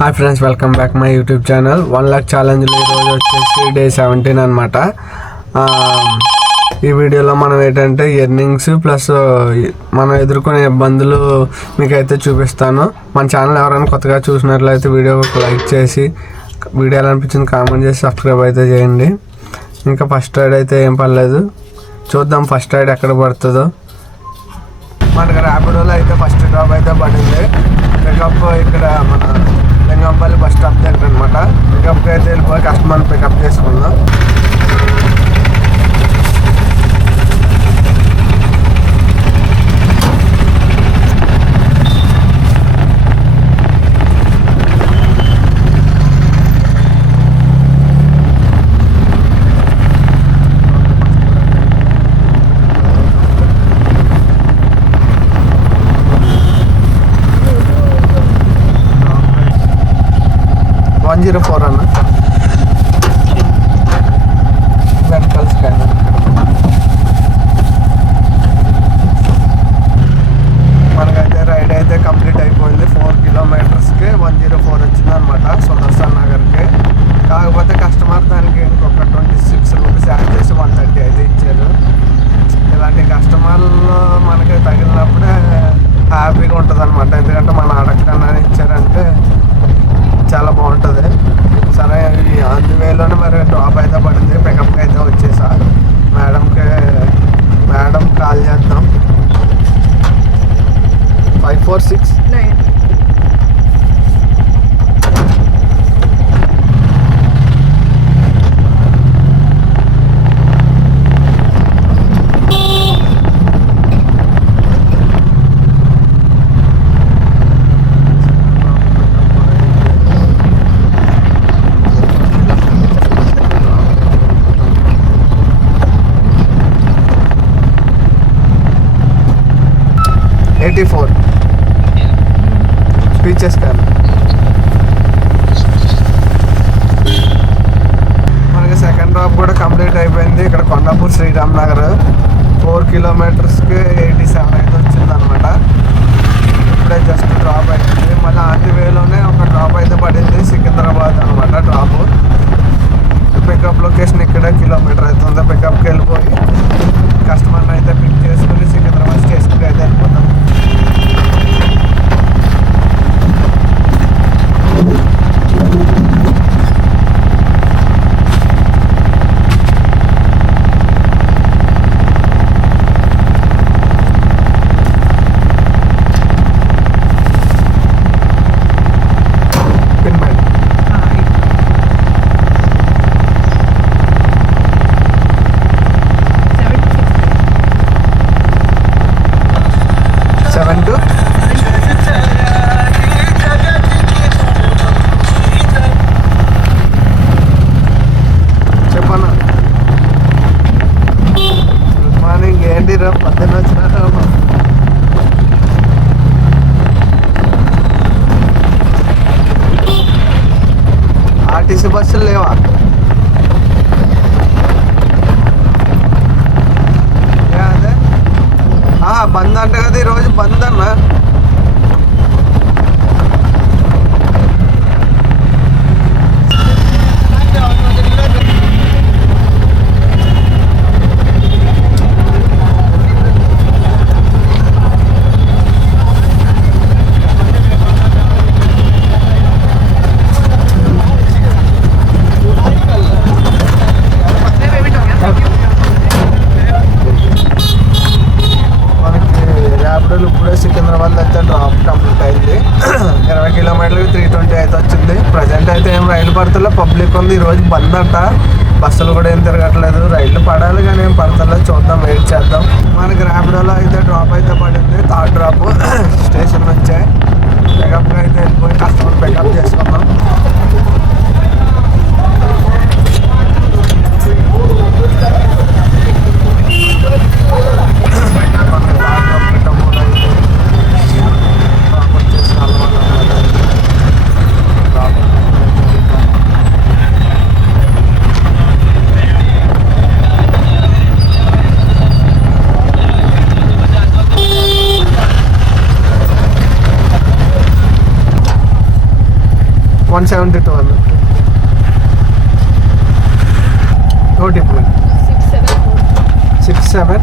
Hi friends, welcome back my YouTube channel 1 lakh ఛాలెంజ్లో ఈరోజు వచ్చేసి డే 17 అనమాట. ఈ వీడియోలో మనం ఏంటంటే ఎర్నింగ్స్ ప్లస్ మనం ఎదుర్కొనే ఇబ్బందులు మీకైతే చూపిస్తాను. మన ఛానల్ ఎవరైనా కొత్తగా చూసినట్లయితే వీడియోకి లైక్ చేసి, వీడియో ఎలా అనిపించింది కామెంట్ చేసి సబ్స్క్రైబ్ అయితే చేయండి. ఇంకా ఫస్ట్ రైడ్ అయితే ఏం పర్లేదు, చూద్దాం ఫస్ట్ రైడ్ ఎక్కడ పడుతుందో. మనకి ర్యాపిడోలో అయితే ఫస్ట్ డ్రాప్ అయితే పడింది. పికప్ ఇక్కడ మన లింగంపల్లి బస్ స్టాప్ దగ్గర అనమాట. పికప్కి అయితే వెళ్ళిపోయి కస్టమర్ని పికప్ చేసుకుందాం. $104 అన్న వెనకాల స్కానర్. మనకైతే రైడ్ అయితే కంప్లీట్ అయిపోయింది. 4 kilometersకి 104 వచ్చింది అనమాట సుదర్శన్ నగర్కి. కాకపోతే కస్టమర్ దానికి ఇంకొక 26 రూపీస్ యాడ్ చేసి 130 అయితే ఇచ్చారు. ఇలాంటి కస్టమర్లు మనకి తగిలినప్పుడే హ్యాపీగా ఉంటుంది అనమాట. ఎందుకంటే మన అడగకన్నా ఇచ్చారంటే చాలా బాగుంటుంది. సరే, అందువేలోనే మరి డ్రాప్ అయితే పడింది. పికప్కి అయితే వచ్చేసా. మేడం కాల్ చేద్దాం. 5469 84 స్పీచెస్ కానీ మనకి సెకండ్ డ్రాప్ కూడా కంప్లీట్ అయిపోయింది. ఇక్కడ కొండాపూర్ శ్రీరామ్ నగర్ 4 kilometersకి 87 అయితే వచ్చింది అనమాట. ఇప్పుడే జస్ట్ డ్రాప్ అయింది. మళ్ళీ ఆంటీ వేలోనే ఒక డ్రాప్ అయితే పడింది, సికింద్రాబాద్ అనమాట డ్రాప్. పికప్ లొకేషన్ ఇక్కడే కిలోమీటర్ అవుతుంది. పికప్కి వెళ్ళిపోయి కస్టమర్ని అయితే పిక్ చేసుకుని సికింద్రాబాద్ స్టేషన్కి అయితే వెళ్ళిపోతాం. ఆర్టీసీ బస్సులు లేవా? అదే బంద్ అంట కదా, ఈరోజు బంద్ అన్న. ఇప్పుడే సికింద్రాబాద్ అయితే డ్రాప్ కంప్లీట్ అయింది. 20 kilometersకి 320 అయితే వచ్చింది. ప్రజెంట్ అయితే ఏం రైలు పడతలే, పబ్లిక్ ఉంది. ఈరోజు బంద్ అంట, బస్సులు కూడా ఏం తిరగట్లేదు. రైళ్ళు పడాలి కానీ ఏం పడతలేదు, చూద్దాం, వెయిట్ చేద్దాం. మనకి ర్యాపిడోలో అయితే డ్రాప్ అయితే పడింది. థర్డ్ డ్రాప్ స్టేషన్ నుంచే. పికప్కి అయితే వెళ్ళిపోయి కస్టమర్ పికప్ చేసుకుందాం. 172 అన్న. ఓటీపీ 67.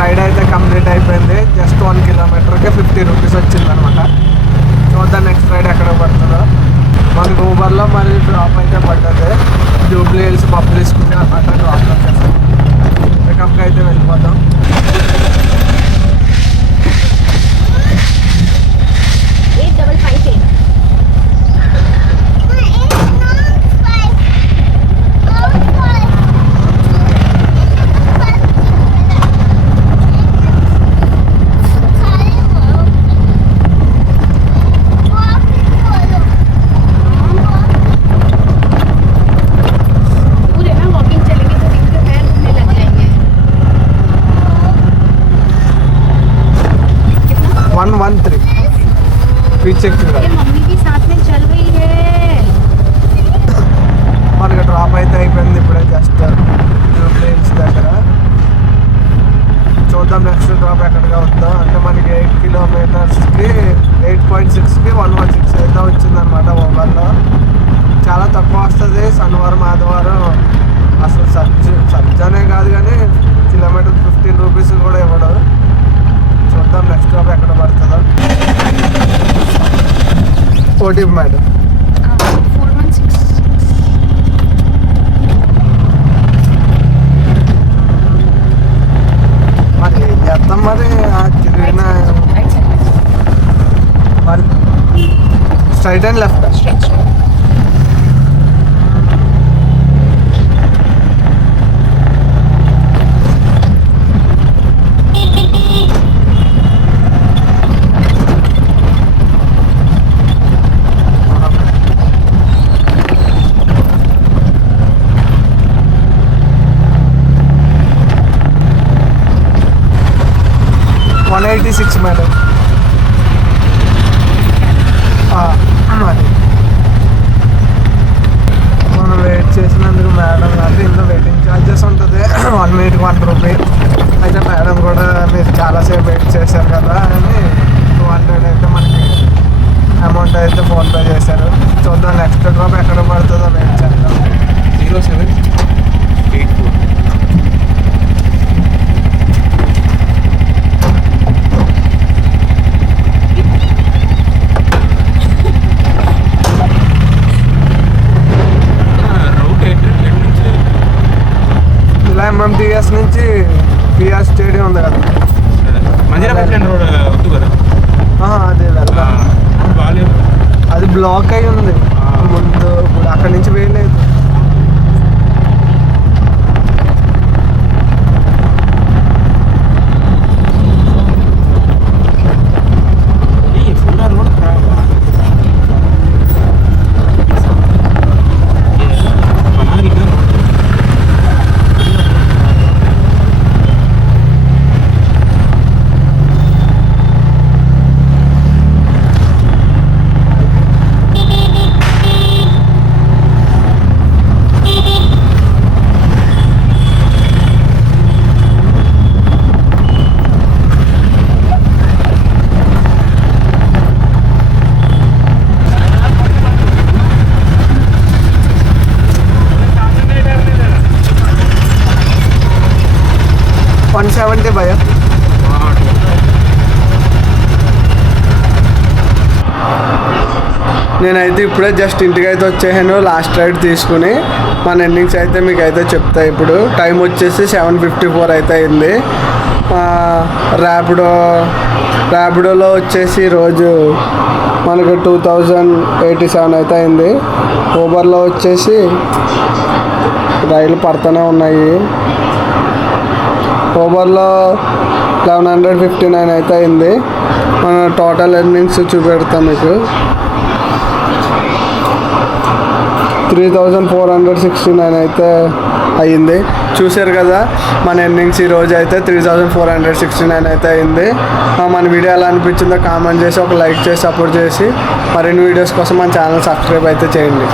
రైడ్ అయితే కంప్లీట్ అయిపోయింది. జస్ట్ 1 కిలోమీటర్కి 50 రూపీస్ వచ్చింది అనమాట. చూద్దాం నెక్స్ట్ రైడ్ ఎక్కడ పడుతుందో. మనకు ఊబర్లో మళ్ళీ డ్రాప్ అయితే పడ్డది. జూబ్లీ హిల్స్ పబ్లిక్ స్కూల్ అనమాట. డ్రాప్ వచ్చేసి పికప్కి అయితే వెళ్ళిపోతాం. मम्मी भी साथ में चल रही है. మనకి డ్రాప్ అయితే అయిపోయింది ఇప్పుడే జస్ట్ జూబ్లీ హిల్స్ దగ్గర. చూద్దాం నెక్స్ట్ డ్రాప్ ఎక్కడిగా వద్దాం. అంటే మనకి 8 కిలోమీటర్స్కి 8.6కి 116 అయితే వచ్చిందనమాట. ఊబర్లో చాలా తక్కువ వస్తుంది. శనివారం ఆదివారం అసలు సజ్జనే కాదు కానీ కిలోమీటర్ 15 రూపీస్ కూడా ఇవ్వడు. చూద్దాం నెక్స్ట్ డ్రాప్ ఎక్కడ పడుతుందో. OTP madam 416. మరి ఏం చేస్తాం మరి తిరిగిన స్ట్రైట్ అండ్ లెఫ్ట్. $186 మేడం. మరి మనం వెయిట్ చేసినందుకు మేడం అంటే ఇందులో వెయిటింగ్ ఛార్జెస్ ఉంటుంది. 1 మినిట్కి 1 రూపీ. అయితే మేడం కూడా మీరు చాలాసేపు వెయిట్ చేశారు కదా అని 200 అయితే మనకి అమౌంట్ అయితే ఫోన్పే చేశారు. చూద్దాం నెక్స్ట్ డ్రాప్ ఎక్కడ పడుతుందో వెయిట్ చేద్దాం. 0784. ఇలా MMTS నుంచి పిఆర్ స్టేడియం ఉంది కదా, వద్దు కదా. అది వెళ్దాం. అది బ్లాక్ అయి ఉంది ముందు. ఇప్పుడు అక్కడి నుంచి వేయలేదు. భయ నేనైతే ఇప్పుడే జస్ట్ ఇంటికి అయితే వచ్చేసాను లాస్ట్ రైడ్ తీసుకుని. మన ఎండింగ్స్ అయితే మీకు అయితే చెప్తా. ఇప్పుడు టైం వచ్చేసి 7:54 అయితే అయింది. ర్యాపిడోలో వచ్చేసి రోజు మనకు 2087 అయితే అయింది. ఊబర్లో వచ్చేసి రైలు పడుతూనే ఉన్నాయి. ఊబర్లో 1159 అయితే అయింది. మన టోటల్ ఎర్నింగ్స్ చూపెడతాం మీకు. 3469 అయితే అయ్యింది. చూశారు కదా మన ఎర్నింగ్స్ ఈ రోజు అయితే 3469 అయితే అయింది. మన వీడియో ఎలా అనిపించిందో కామెంట్ చేసి ఒక లైక్ చేసి సపోర్ట్ చేసి మరిన్ని వీడియోస్ కోసం మన ఛానల్ సబ్స్క్రైబ్ అయితే చేయండి.